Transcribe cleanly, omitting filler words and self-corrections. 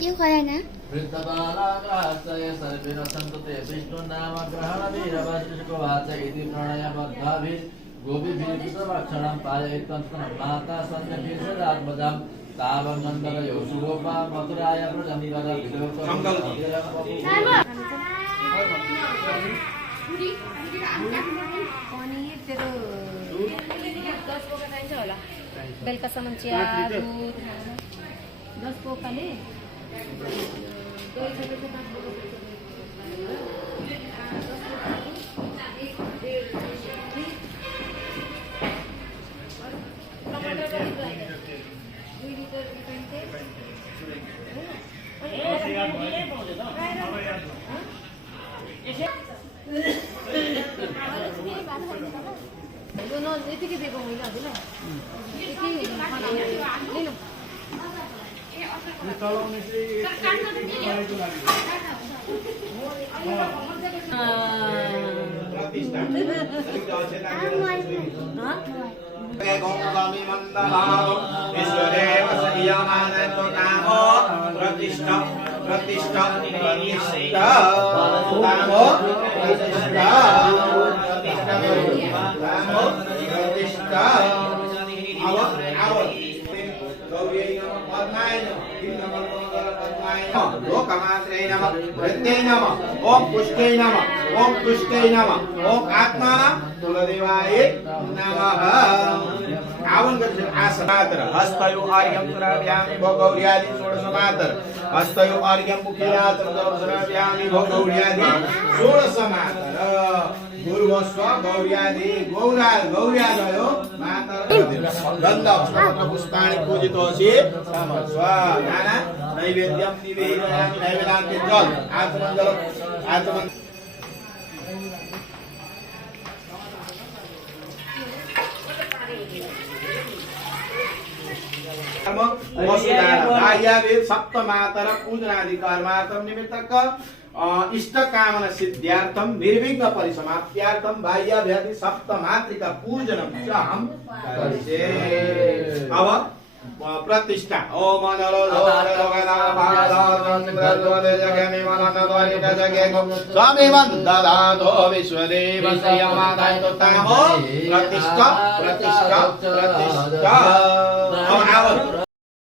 यो खराना वृद्धबालाग्रहस्य सर्वेण सन्तते विष्णुनाम ग्रहणवीरवशिष्ठोवाच इति प्रणयबद्धाभिः गोपीभिर्वितमक्षणं पालयित्वं माता सन्यभिर्षदात्मजां तावन्नन्दरयो शुभोपा मथुराय व्रजनिवर बेलुकासम्म चिया दुध 10 पोकाले यतिकै दिएको होइन हजुर लिनु लोकमात्रे नमः वृत्ते नमः ओम पुष्टे नमः ओम तुष्टे नमः ओम आत्मा कुलदेवाय नमः आवन गति आसमातर हस्तयो आर्यं सुराभ्यामि भोगौर्यादि षोडशमातर हस्तयो आर्यं मुखेयातर सुराभ्यामि भोगौर्यादि षोडशमातर गुरुवस्व गौर्यादि गौर्यादयो मातर गन्ध पुष्पाणि पूजितोसि समस्व नाना नैवेद्यं निवेदयामि नैवेद्यान्ते जल आत्मंगल सप्तमातर पूजनादि कर्मार्थं निमित्तक इष्ट कामना सिद्ध्यार्थं निर्विघ्न परिसमाप्त्यार्थं बाह्याभ्यादि सप्तमात्रिका पूजनम च हम करिष्ये। अब प्रतिष्ठा ओम नरो स्वामी वन्ददातो विश्वदेव श्रियमादाय तामो प्रतिष्ठा प्रतिष्ठा प्रतिष्ठा।